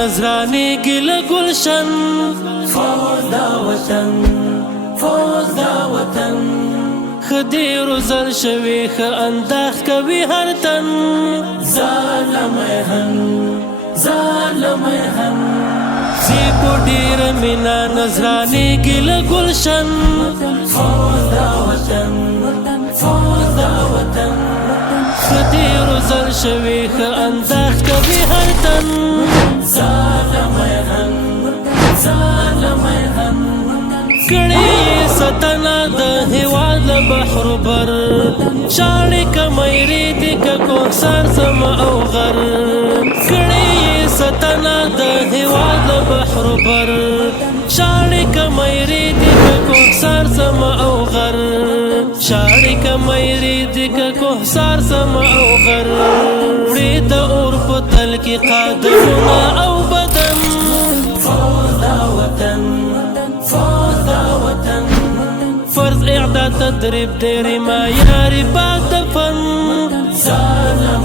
نظرانی گل گلشن فوز دا وطن فوز دا وطن خدی روزل شوی خ انداخ کوي هر تن ظالم هم سی په ډیر مینا نظرانی گل گلشن فوز دا وطن فوز دا وطن خدی روزل شوی خ انداخ کوي هر تن ظالم هم کړي ستنا د هواد بحر بر شاړې کمېری د کو سر سم او غر کړي ستنا د هواد بحر بر شاړې کمېری د کو سر سم او غر شاړې کمېری د کو سر سم او غر وړي د اور په تل کې قادمونه او بدن فوز دا وطن فوز دا وطن فرض اعداد تدریب دیری معیاری بعد دفن ظالم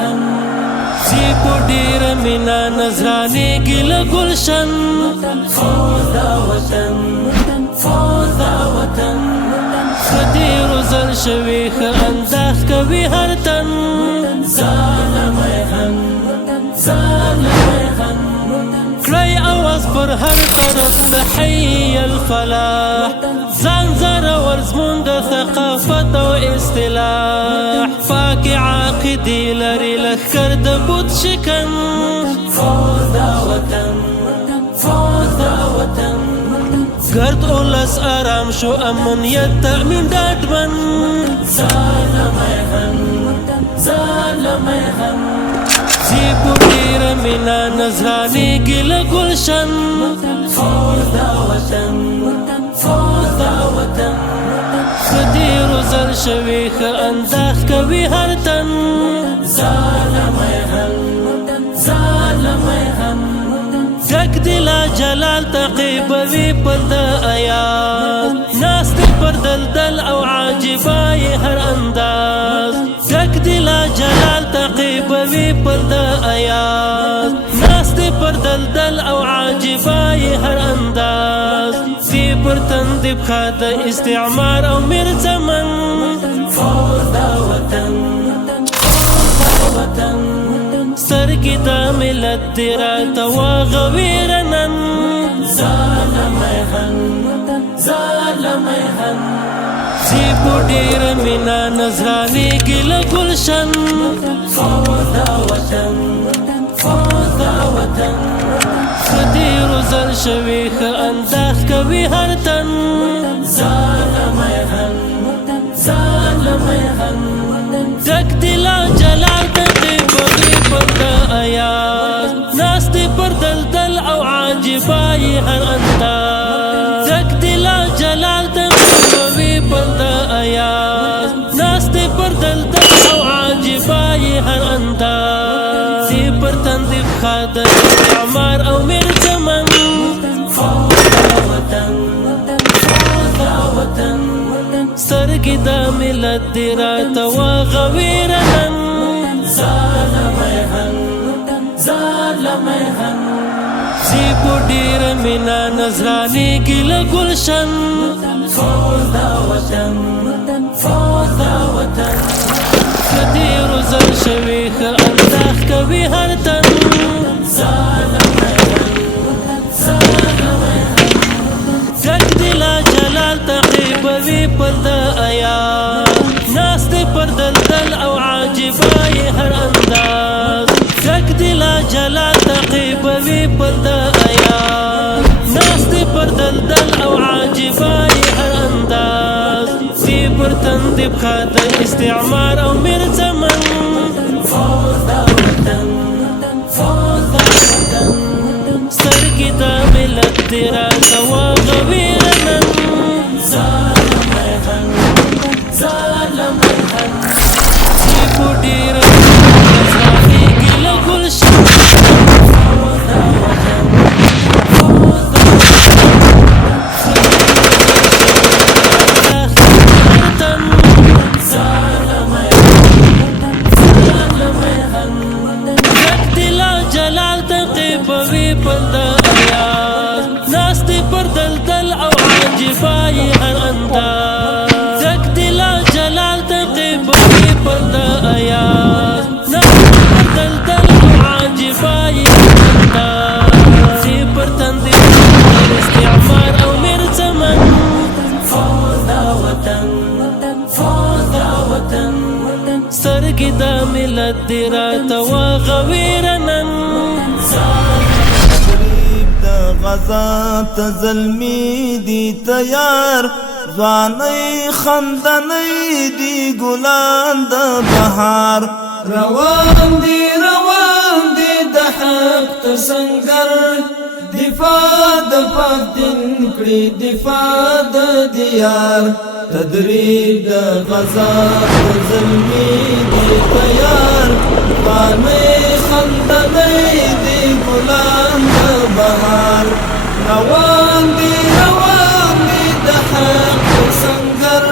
هم سی په ډیر مینا نظرانی گل گلشن فوز دا وطن فوز دا وطن خدی روزل شوی خ انداخ کوي هر تن ظالم هم کړی اواز پر هر طرف د حي الفلاح ځان زره ورزمون د ثقافت او اصطلاح پاک عقیدې لري لښکر د بت شکن فوز دا وطن فوز دا وطن ګرد اولس آرام شو امنیت تأمین ډاډمن ظالم هم سی په ډیر مینا نظرانی گل گلشن فوز دا وطن فوز دا وطن خدی روزل شوی خ انداخ کوي هر تن ظالم هم ډک دلا جلال تقیبوي پر د آیات ناست پر دلدل او عاجبای هر انداز ډک دلا جلال تقیبوي پر د آیات ناست پر دلدل او عاجبای هر انداز سی پر تندب خاد استعمار او مرزمن فوز دا وطن فوز دا وطن سترګې د ملت دی راته واغویره نن ظالم هم سی په ډیر مینا نظرانی گل گلشن فوز دا وطن فوز دا وطن خدی روزل شوی خ انداخ کوي هر تن ظالم هم ډک دلا جلال تقیبوي پر د آیات ناست پر دلدل او عاجبای هر انداز ډک دلا جلال تقیبوي پر د آیات ناست پر دلدل او عاجبای هر انداز سی پر تندب خاد استعمار او مرزمن فوز دا وطن فوز دا وطن سترګې د ملت دی راته واغویره نن ظالم هم سی په ډیر مینا نظرانی گل گلشن فوز دا وطن فوز دا وطن خدی روزل شوی خ انداخ کوي هر تن ظالم ډک دلا جلال تقیبوي پر د آیات ناست پر دلدل او عاجبای هر انداز ډک دلا جلال تقیبوي پر د آیات ناست پر دلدل او عاجبای هر انداز سی پر تندب خاد استعمار او مرزمن فوز دا وطن فوز دا وطن سترګې د ملت دی راته واغویره نن ظالم هم سی په ډیر نظرانی گل گلشن فوز دا وطن فوز دا تن ظالم هم بوي پل آیاز ناستی پر دلدل او عجیبای هر انداز دک دلا جلال تقی بوي پل آیاز ناستی پر دلدل او عجیبای هر انداز سی پر تندی استعمار او میر زمن فوز دا وطن فوز دا وطن سترګې د ملت دی راته وغویرنن غریب د غزا ته زلمی دی تیار ځوانۍ خندنۍ دی ګلان د بهار روان دی د حق تر سنگر دفاع د پاک دین کړي دفاع د دیار تدریب د غزا د زلمی دی تیار ځوانۍ خندنۍ دی ګلان د بهار روان دی د حق تر سنگر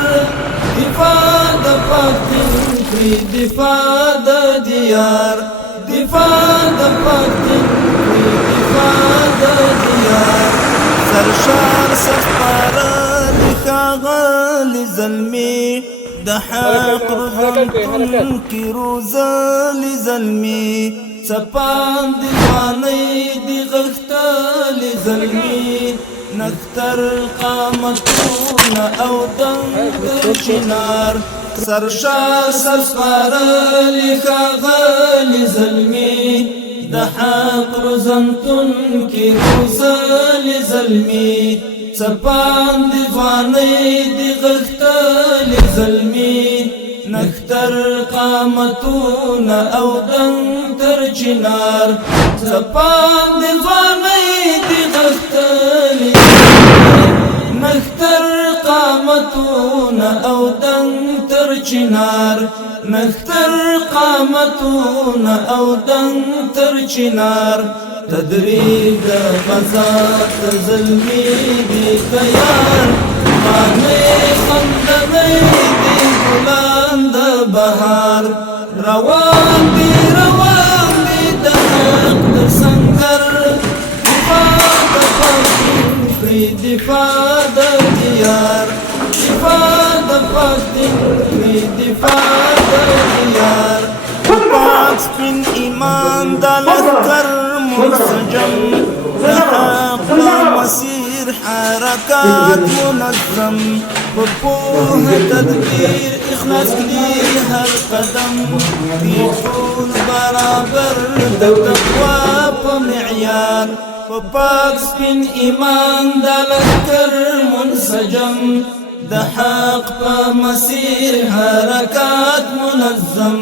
دفاع د پاک دین کړي دفاع د دیار دفاع د پاک دین کړي دفاع د دیار سرشار سفاره لښاغلي زلمي د حق رغبتون کی روزلي زلمي سپان دی ځوانۍ دی غښتلي زلمي نختر قامتونه او دنګ چنار سرشار سفاره ښاغلي زلمي د حق روزنتون کی روزلي زلمي سپان دی ځوانۍ دی غښتلي زلمي نختر قامتونه او دنګ تر چنار سپان دی ځوانۍ دی غښتلي نختر قامتونه او دنګ تر چنار نختر قامتونه او دنګ تر چنار تدریب د غزا ته زلمی دی تیار ځوانۍ خندنۍ دی ګلان د بهار روان دی د حق تر سنگر دفاع د پاک دین کړي دفاع د دیار دفاع د پاک دین کړي دفاع د دیار پاک سپین ایمان د لښکر منسجم د حق مسیر حرکات منظم په پوهه تدبیر اخلاص کړي هر قدم دی ټول برابر د تقوا په معیار په پاک سپین ایمان د لښکر منسجم د حق په مسیر حرکات منظم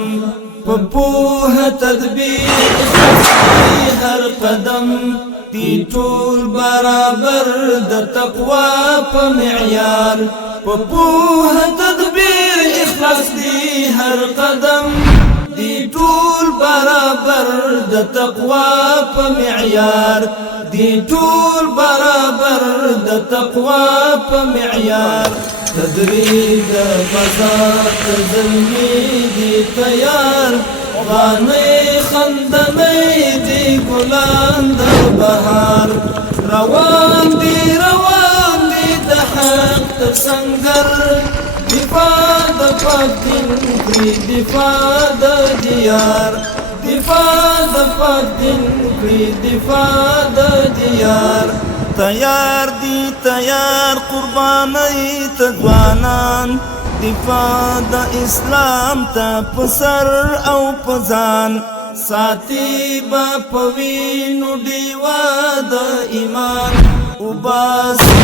په پوهه تدبیر هر قدم دی ټول برابر د تقوا په معیار په پوهه تدبیر اخلاص دی هر قدم دی ټول برابر د تقوا په معیار دی ټول برابر د تقوا په معیار تدریب د غزا ته زلمی دی تیار ځوانۍ خندنۍ دی ګلان د بهار روان دی د حق تر سنگر دفاع د پاک دین کړي دفاع د دیار دفاع د پاک دین کړي دفاع د دیار تیار دی تیار قربانۍ ته ځوانان دفاع د اسلام ته په سر او په ځان ساتي به په وینو ډیوه د ایمان وباسي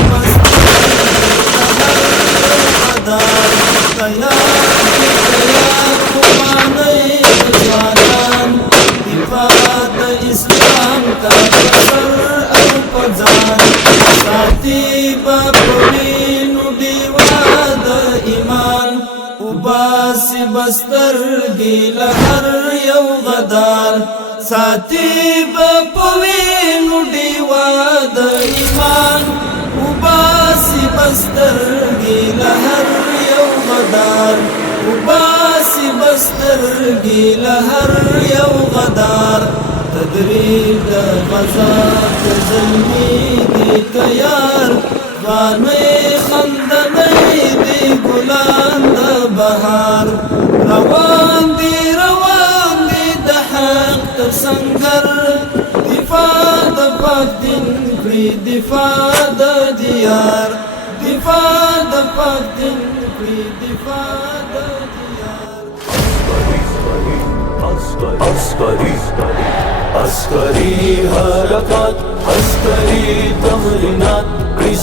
تیار قربانۍ د ځوانان دفاع د اسلام ته په سر او په ځان ساتي به په وینو ډیوه د ایمان وباسي بسترګې له هر یو غدار ساتي به په وینو ډیوه د ایمان وباسي بسترګې له هر یو غدار وباسي بسترګې له هر یو غدار تدریب د آزاد زلمی دی کیار وانی خندنی دی گلان دا بهار روان دی د حق تر سنگر دفاع د پاک دین کړي دفاع د دیار دفاع د پاک دین کړي دفاع د دیار عسکری حرکات عسکری تمرینات کړي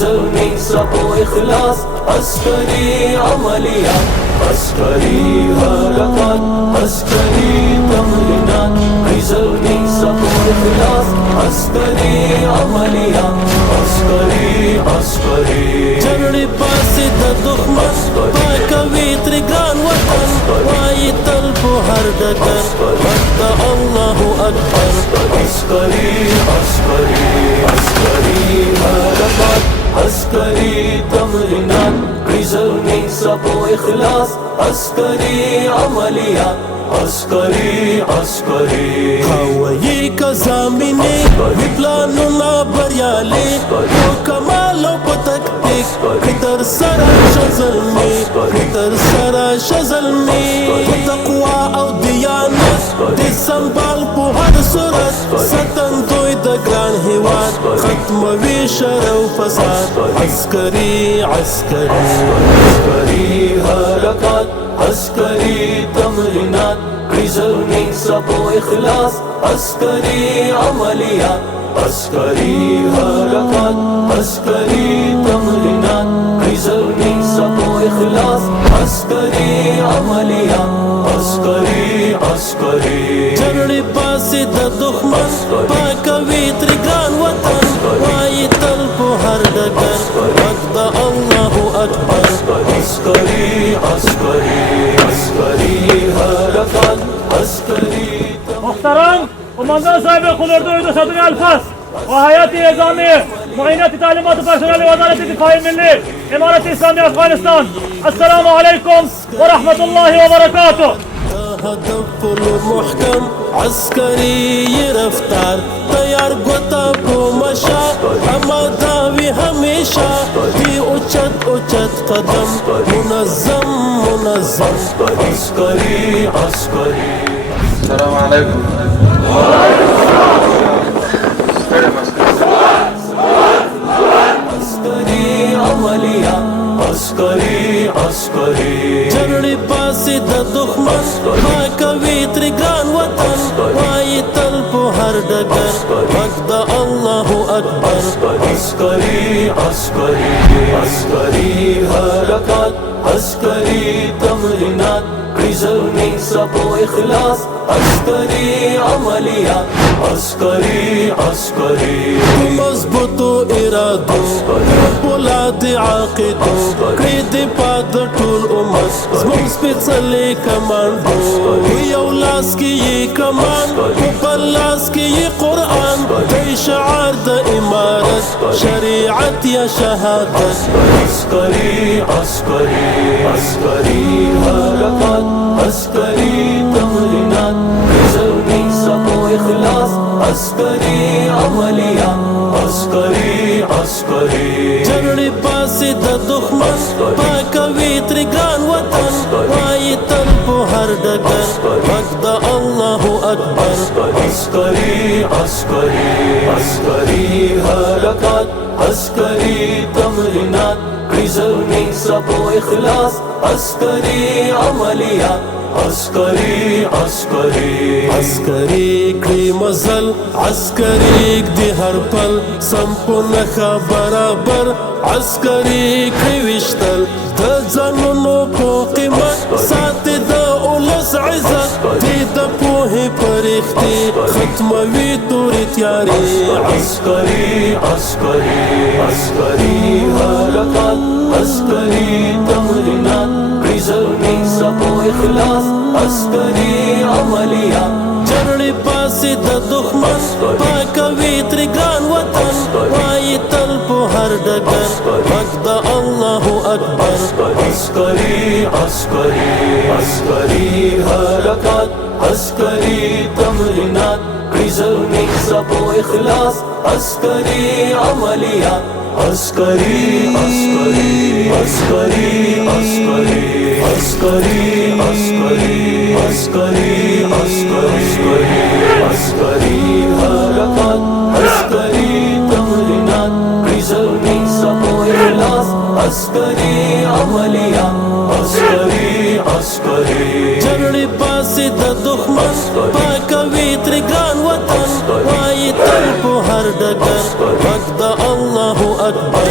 سپو اخلاص عسکری عملیات عسکری حرکات عسکری تمرینات کړي سپو اخلاص عسکری عملیات عسکری جګړې پاسې د دښمن پاکوي ترې ګران وطن وایي تل په هر ډګر غږ د الله اکبر عسکری حرکات عسکری تمرینات کړي سپو اخلاص عسکری عملیات عسکری هوایي کزامینې وي پلانونه بریالي یو کمال او په تکتیک کړي ترسره شه زلمي په تقوا او دیانت د سنبال په هر صورت ساتندوی د ګران هیواد ختموي شر او فساد عسکری حرکات عسکری تمرینات کړي سپو اخلاص عسکری عملیات عسکری حرکات عسکری تمرینات کړي سپو اخلاص عسکری عملیات عسکری جګړې پاسې د دښمن پاکوي ترې ګران وطن وایي تل په هر ډګر غږ د الله اکبر عسکری حرکات عسکری محترم قماندان صاحب خلردوی دو صدر الفاس و حیات اعزامی معینات تعلیمات پرسنل وزارت دفاع ملی امارت اسلامی افغانستان السلام علیکم و رحمت الله و برکاته. هدف پلو محکم عسکری رفتار تیار گوتا پو مشا امادا وی ہمیشہ دی اوچت قدم منظم عسکری السلام عليكم. عسکری عملیات عسکری جګړې پاسې د دښمن پاکوي ترې ګران وطن وایي تل په هر ډګر غږ د الله اکبر عسکری حرکات عسکری تمرینات کړي سپو اخلاص عسکری عملیات عسکری مضبوطو ارادو پولاد عاقدو کړي دفاع د ټول امت زموږ سپېڅلې کمانډو یو لاس کې یې کمان په بل لاس کې یې قرآن دی شعار د امارت شریعت یا شهادت عسکری حرکات عسکری تمرینات کړي سپو اخلاص عسکری عملیات عسکری جګړې پاسې د دښمن پاکوي ترې ګران وطن وایي تل په هر ډګر غږ د الله اکبر عسکری حرکات عسکری تمرینات کړي سپو اخلاص عسکری عملیات عسکری کړي مزل عسکری دی هر پل سمپونه برابر عسکری کړي وشتل د ځانونو په قیمت ساتي د اولس عزت دی د پوهې پرښتې ختموي تورې تیارې عسکری حرکات عسکری تمرینات کړي سپو اخلاص عسکری عملیات جګړې پاسې د دښمن پاکوي ترې ګران وطن وایي تل په هر ډګر غږ د الله اکبر عسکری حرکات عسكري تمرینات کړي زلمي صبو اخلاص عسكري عملیات عسكري عسكري عسكري عسكري عسكري عسكري عسكري عسكري عسكري حركات عسكري تمرینات کړي زلمي صبو اخلاص عسكري عملیات عسكري عسكري جرړې پاسې د دښمن پاکوي تر ګران وطن وایي تل په هر ډګر غږ د الله اکبر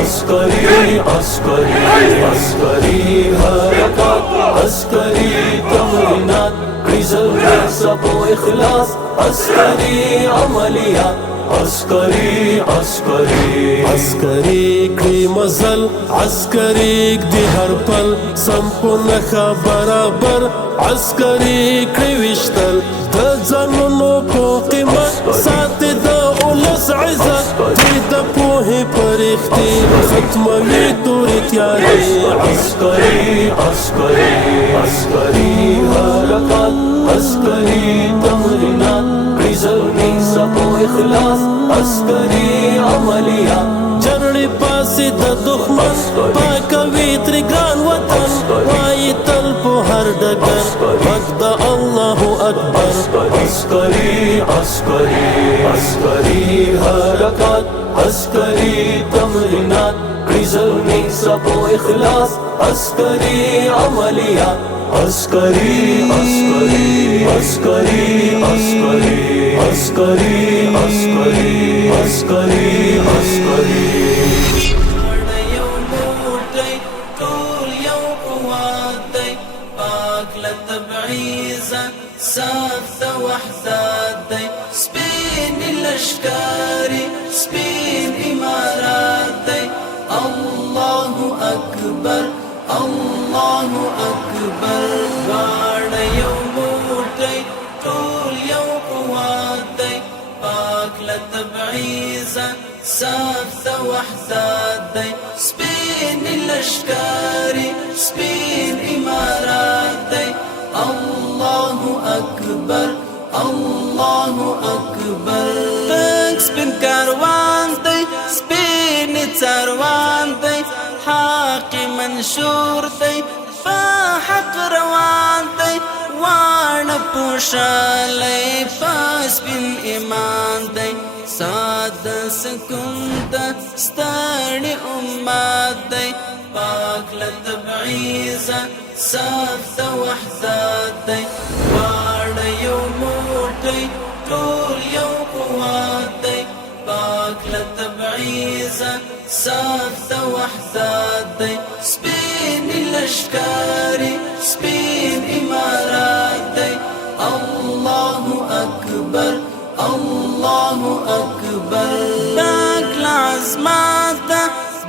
عسكري عسكري عسكري حركات عسكري تمرینات کړي زلمي صبو اخلاص عسكري عملیات عسكري عسكري عسکري کړي مزل عسکري دی هر پل سم په نښه برابر عسکري کړي وشتل د ځانونو په قیمت ساتي د اولس عزت دی د پوهې پرښتې ختموي تورې تیارې عسكري عسكري عسكري حركات عسكري تمرینات کړي زلمي صبو اخلاص عسكري عملیات جرړې پاسې د دښمن پاکوي تر ګران وطن وایي تل په هر ډګر غږ د الله اکبر عسكري عسكري عسكري حركات عسكري تمرینات کړي زلمي صبو اخلاص عسكري عملیات عسكري عسكري عسكري عسكري عسكري عسكري عسكري عسكري یو موټی ټول یو قوت دی پاک له تبعیضه صف د وحدت دی سپین لشکاري سپین امارات دی الله اکبر الله اکبر غاړه یو موټی ټول یو قوت دی پاک له تبعیضه صف د وحدت دی سپین لشکاري سپین امارات دی الله اکبر الله اکبر تک سپین کاروان دی سپین څاروان دی حق منشور دی په حق روان دی واړه پوښالی په سپین ایمان دی ساده سکون د ستړي امت دی پاک له تبعیضه صف د وحدت دی واړه یو موټی ټول یو قوت دی پاک له تبعیضه صف د وحدت دی سپین لشکاري سپین امارات دی الله اکبر الله اکبر ډاک له عظمت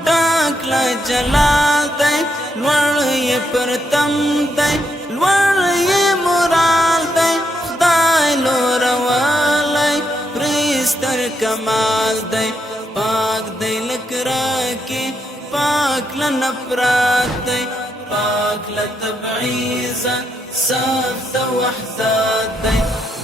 ډاک له جلال دی لوړ یې پرتم دی لوړ یې مورال دی خدای لوروالی پرستر کمال دی پاک دی لکراکی پاک لنفرات دی پاک لتبعیضه صف د وحدت دی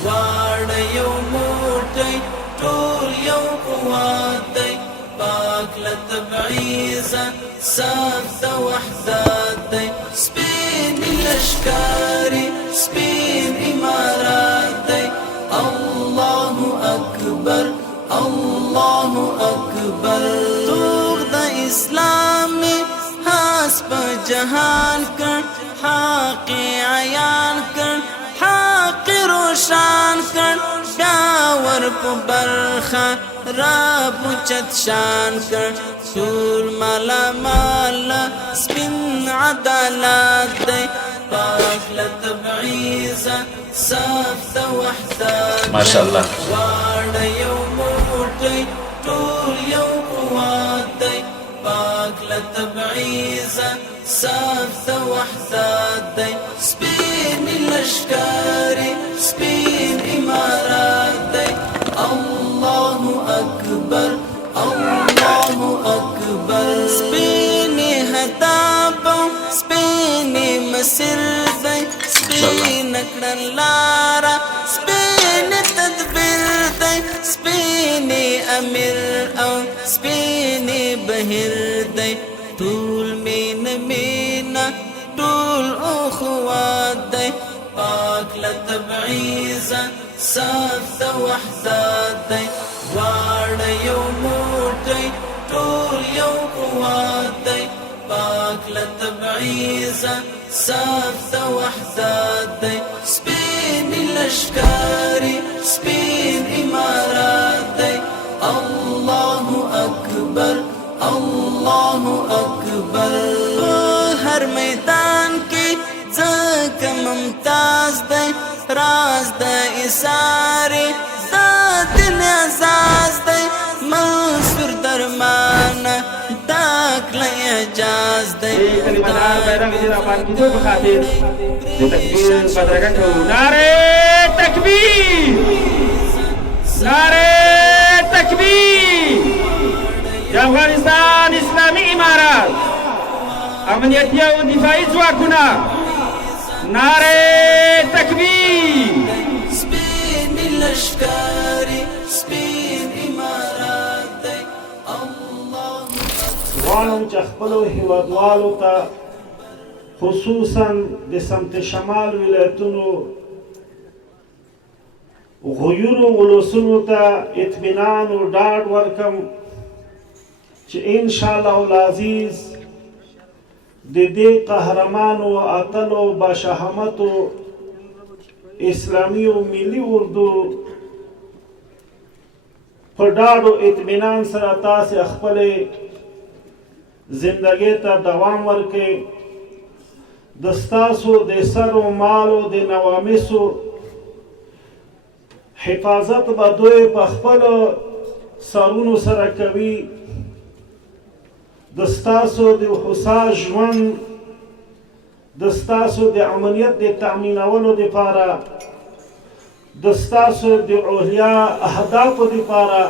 واړه یو موټی ټول یو قوت دی پاک لتبعیضه صف د وحدت دی سپین لشکاري سپین امارات دی الله اکبر الله اکبر توغ د اسلامي حس په جهان کړ حق عیان کړ حق روشان کړ بیا ور په برخه رب چت شان کړ ټول مالا مال سپین عدالت دی پاک لتبعیضه صف د وحدت ماشاءالله واړه یو موټی ټول یو قوت دی پاک لتبعیضه صف د وحدت دی سپین لشکاري سپین امارات دی الله اکبر الله اکبر سپین هداب سپین مسیر دی سپین کړن بهر دی ټول مینا ټول اخوات دی پاک لتبعیزا صاف د وحدت دی واړه یو موټی ټول یو قوات دی پاک لتبعیزا صاف د وحدت دی سپین لشکاری سپین امارات دی الله اکبر الله اکبر هر میدان کی ځکه ممتاز دی راز د اساری د دین اعزاز دی منصور درمان ډاک له اعجاز دی کلمدار بیرغ دې راپان کېدو په خاطر د تکبیر بدرګه کوو نعرې تکبیر نعرې تکبیر د افغانستان اسلامي امارات امنیتي او دفاعي ځواکونه نعرې تکبیر سپین لشکاری سپین امارات دی الله غواړم چې خپلو هیوادوالو ته خصوصا د سمت شمال ولایتونو غیورو ولسونو ته اطمینان او ډاډ ورکم چې انشاءالله العزیز د دې قهرمانو اتلو باشهامتو اسلامي او ملي اردو په ډاډ او اطمینان سره تاسې خپلې زندګۍ ته دوام ورکړئ د ستاسو د سر و مال او د نوامسو حفاظت به دوی په خپلو سرونو سره کوي د ستاسو د هوسا ژوند د ستاسو د امنیت د تأمینولو دپاره د ستاسو د علیا اهدافو دپاره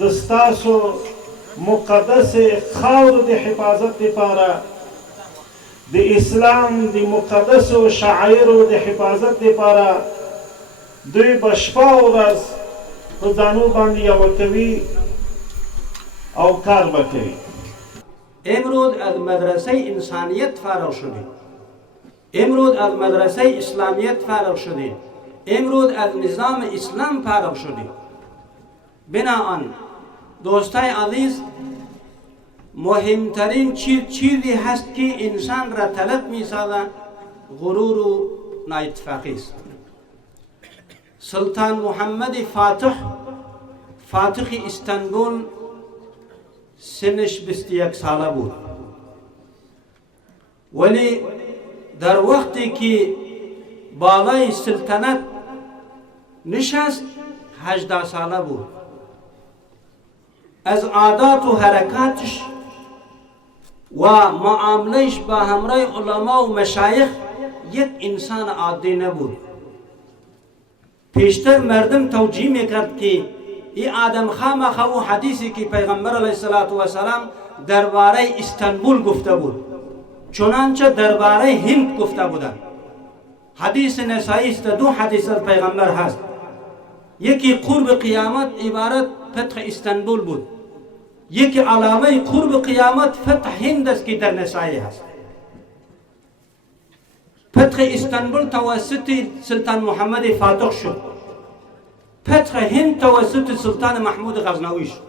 د ستاسو مقدس خاورو د حفاظت دپاره د اسلام د مقدسو شعایرو د حفاظت دپاره دوی به شپه او ورځ په ځانو باندې یوه کوي او کار بکنی. امروز از مدرسه انسانیت فارغ شدیم، امروز از مدرسه اسلامیت فارغ شدیم، امروز از نظام اسلام فارغ شدیم. بناهن دوستای عزیز مهمترین چیزی هست که انسان را تلف می‌سازد غرور و نااتفاقی است. سلطان محمد فاتح استانبول سنش 21 ساله بود ولی در وقتی که بالای سلطنت نشست 18 ساله بود. از عادات و حرکاتش و معاملهش با همراه علما و مشایخ یک انسان عادی نبود. پیشتر مردم توجیه میکرد که این آدم خامخا و حدیثی که پیغمبر علیه السلام درباره استانبول گفته بود چنانچه درباره هند گفته بودند. حدیث نسائی است، دو حدیث از پیغمبر هست. یکی قرب قیامت عبارت فتح استانبول بود، یکی علامه قرب قیامت فتح هند است که در نسائی هست. فتح استانبول توسط سلطان محمد فاتح شد، فتح هند توسط سلطان محمود غزنوی شد.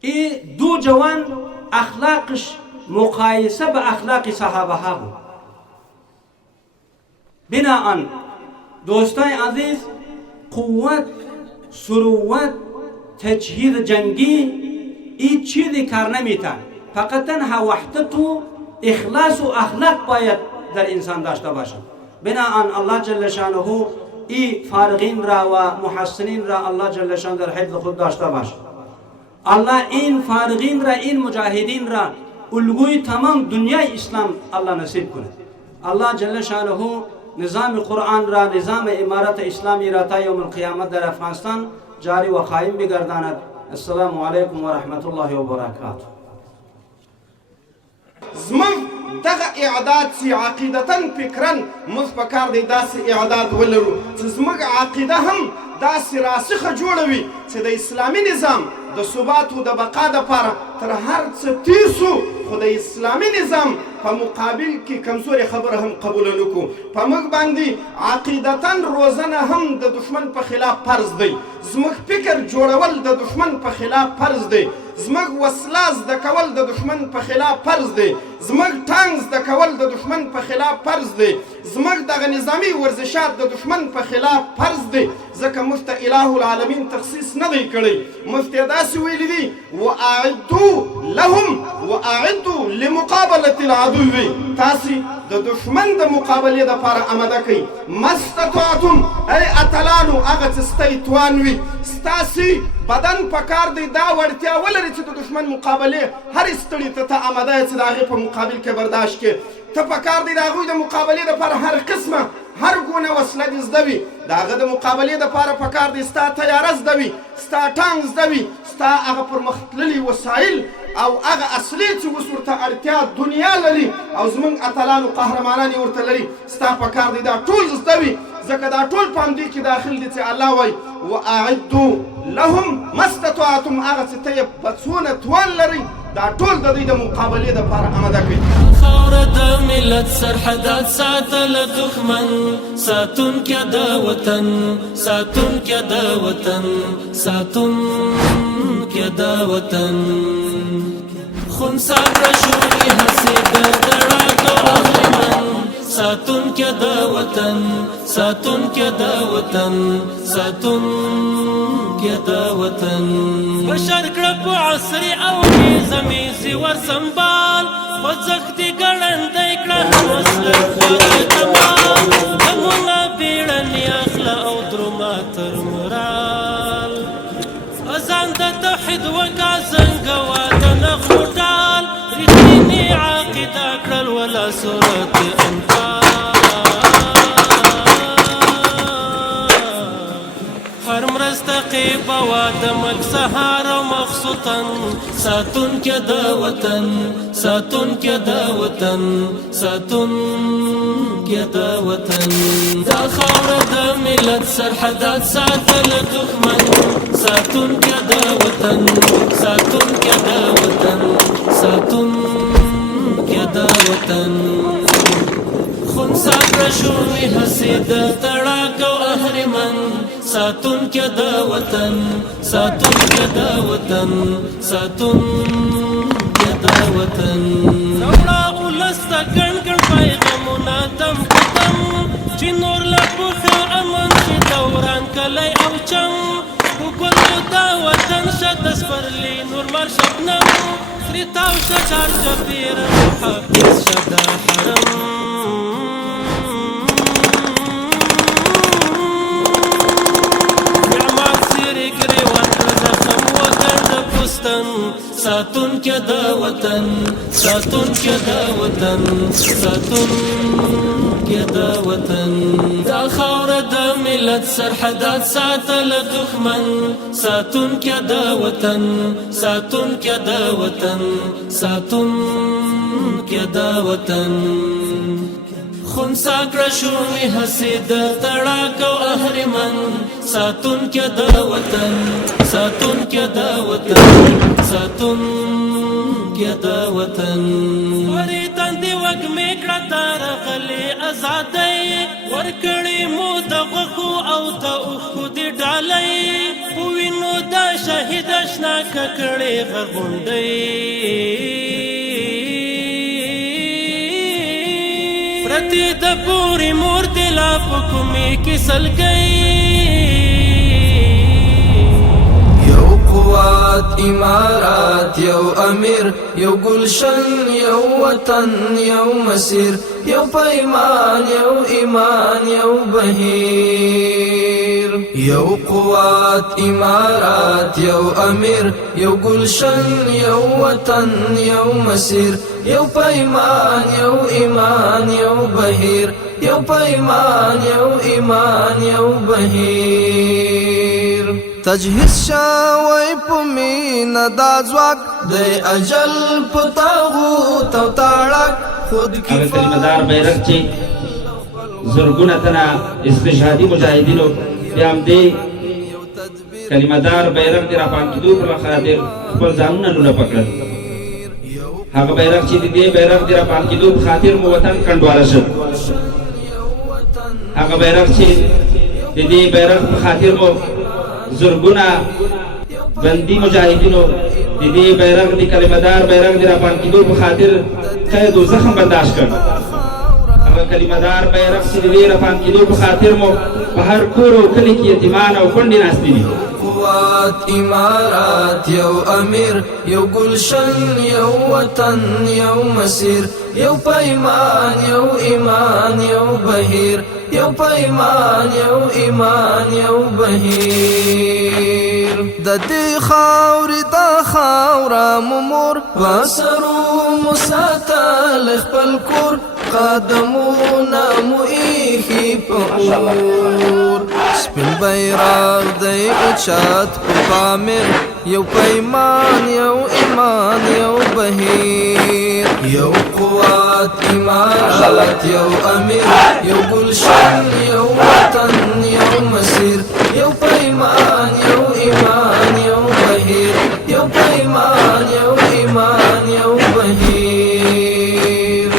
این دو جوان اخلاقش مقایسه به اخلاق صحابه ها بود. بناهن دوستای عزیز قوت، ثروت، تجهیز جنگی این چیزی کار نمیتن، فقط تنها وحدت و اخلاص و اخلاق باید در انسان داشته باشد. بناهن الله جل شانه این فارغین را و محسنین را الله جل شانه در حفظ خود داشته باشد. الله این فارغین را، این مجاهدین را الگوی تمام دنیای اسلام الله نصیب کنه. الله جل شانه نظام قرآن را، نظام امارت اسلامی را تا یوم القیامت در افغانستان جاری و قائم بگرداند. السلام علیکم و رحمت الله و برکاته. زموږ دغه اعداد چې عقیدتاً فکراً موږ په کار دی داسې اعداد ولرو چې زموږ عقیده هم داسې راسخه جوړه وي چې د اسلامي نظام، د د ثبات او د بقا دپاره تر هر څه تیر سو خو د اسلامي نظام په مقابل کې کمزورې خبره هم قبوله نه کړو په موږ باندې عقیدتا روزنه هم د دښمن په خلاف فرض دی زموږ فکر جوړول د دښمن په خلاف فرض دی زموږ وسله زده کول د دښمن په خلاف فرض دی زموږ ټانک زده کول د دښمن په خلاف فرض دی زموږ دغه نظامي ورزشات د دښمن په خلاف فرض دی ځکه موږ ته اله العالمین تخصیص نه دی کړی موږ ته داسې ویلي دي واعدو لهم واعدو لمقابله العدو تاسې د دښمن د مقابلې دپاره اماده کوئ ما استطعتم ای اتلانو هغه څه ستی توان وي ستاسې بدن پکار دی دا وړتیا ولري چې د دښمن مقابلې هرې ستړي ته ته اماده یې چې د هغې په مقابل کې برداشت کې ته پکار دی د هغوی د مقابلې دپاره هر قسمه هر ګونه وسله دې زده وي د هغه د مقابلې دپاره پکار دی ستا تیاره زده وي ستا ټانک زده وي ستا هغه پرمختللي وسایل او هغه اصلي چې اوس ورته اړتیا دنیا لري او زموږ اتلانو قهرمانان یې ورته لري ستا پکار دی دا ټول زده وي ځکه دا ټول په همدې کې داخل دي چې الله وایي واعدو لهم ما استطعتم هغه چې ته یې په څونه توان لرئ دا ټول د دوی د مقابلې دپاره اماده کړئ خاوره د ملت سرحدات ساتله دښمن ساتونکی د وطن ساتونکی د وطن ساتونکی د وطن خنثی کړه شوې هسې د دړاکو اهریمن ساتونکی د وطن ساتونکی د وطن ساتونکی د وطن بشر کړه په عصري او نظامي زیور سنبال خوځښتي ګړندی کړه وسله خورې کمال دمونه بیړني اخله او درومه تر مرال اذان د توحید وکا زنګوا د نغمو ډال رښتینې عقیده کړل ولا صورت هر مرسته قیبه وا د ملک سهار او مخصوصا ساتونکی د وطن ساتونکی د وطن ساتونکی د وطن دا خاوره د ملت سرحدات ساتله دښمن ساتونکی د وطن ساتونکی د وطن ساتونکی د وطن خنثی کړه شوې هسې د تړاکو اهریمن ساتونکی د وطن ساتونکی د وطن ساتونکی د وطن راوړه ولس ته ګڼ ګڼ پیغامونه دم په دم چې نور له پوښه امن شي دوران کلی او چم په ګلو دا وطن شه د سپرلي نور مر شبنم سرې تاو شه چار چاپېره محافظ شه دا حرم ساتونکی د وطن ساتونکی د وطن ساتونکی د وطن دا خاوره د ملت سرحدات ساتله دښمن ساتونکی د وطن ساتونکی د وطن ساتونکی د وطن خنثی کړه شوې هسې د تړاکو اهریمن ساتونکی د وطن ساتونکی د وطن ساتونکی د وطن ورې تندې وږمې کړه تا راغلې ازادۍ ورکړې مو د غوښو او د اوښکو دې ډالۍ په وینو د شهید اشنا ککړې غرغونډۍ پرتی د پوری مور دلا په کومې کې سلګۍ یو قوات امارات یو امیر یو گلشن یو وطن یو مسیر یو پیمان یو ایمان یو بهیر یو قوات امارات یو امیر یو گلشن یو وطن یو مسیر یو پیمان یو ایمان یو بهیر یو پیمان یو ایمان یو بهیر تجهیز شوی په مینه دا ځواک د اجل په تاغوت او تاړک خود هغه کلمدار بیرغ چې زرګونه تنه استشهادي مجاهدینو بیا هم دې کلمدار بیرغ دی راپان کېدو پر خاطر خپل ځانونه لوله پکړل. هغه بیرغ چې د دې بیرغ دی راپان کېدو په خاطر مو وطن کنډواله شو. هغه بیرغ چې د دې بیرغ په خاطر مو زرګونه بندي مجاهدینو د دې بیرغ د کلمدار بیرغ دی راپان کېدو په خاطر قید او زخم برداشت کړ. هغه کلمدار بیرغ چې د دې راپان کېدو په خاطر مو په هر کور او کلي کې یتیمان او کونډې ناستې دي. قوات امارات یو امیر یو گلشن یو وطن یو مسیر یو پیمان یو ایمان یو بهیر یو پیمان یو ایمان یو بهیر د دې خاورې دا خاوره مور وسرو مساتل خپل کور قدمونه مو ایښي په اور سپین بیرغ دی اوچت په پامیر یو پیمان یو ایمان یو بهیر یو قوات امارات یو امیر یو گلشن یو وطن یو مسیر یو پیمان یو ایمان یو بهیر یو پیمان یو ایمان یو بهیر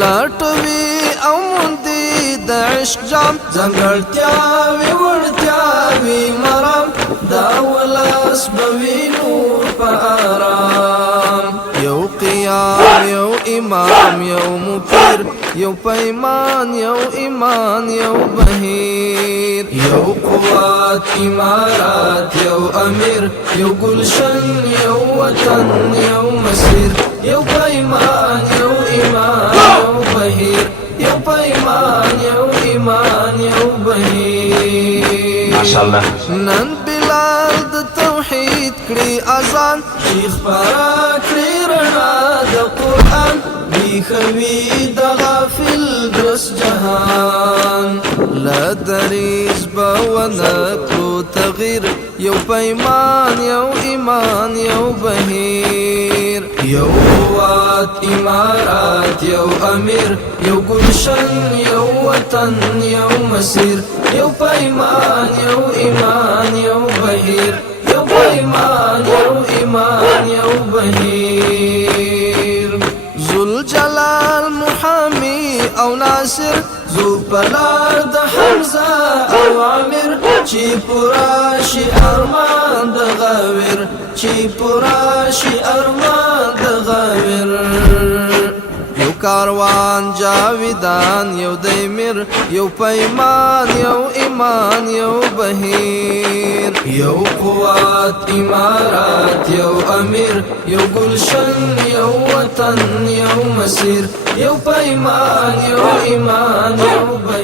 لاټوي او مندي د عشق جام ځنګړتیاوي وړتیاوي مرام دا ولاس بوي نور په آرام یو قیام یو امام یو مپیر یو پیمان یو ایمان یو بهیر یو قوات امارات یو امیر یو گلشن یو وطن یو مسیر یو پیمان یو ایمان یو بهیر یو پیمان یو ایمان یو بهیر ماشاءالله نن بلال د توحید کړي اذان شیخ پارا کړي رڼا د قرآن بیخوي د غافل درس جهان لا دریز بونکلو تغییر یو پیمان یو ایمان یو بهیر یو قوات امارات یو امیر یو گلشن یو وطن یو مسیر یو پیمان یو ایمان یو بهیر یو پیمان یو ایمان یو بهیر ذوالجلال محامی او ناصر زو پلار د حمزه او عامر چی پراشی ارمان د غاور چی پراشی ارمان د غاور یو کاروان جاویدان یو دیمیر یو پیمان یو ایمان یو بهیر یو قوات امارات یو امیر یو گلشن یو وطن یو مسیر یو پیمان یو ایمان یو بهیر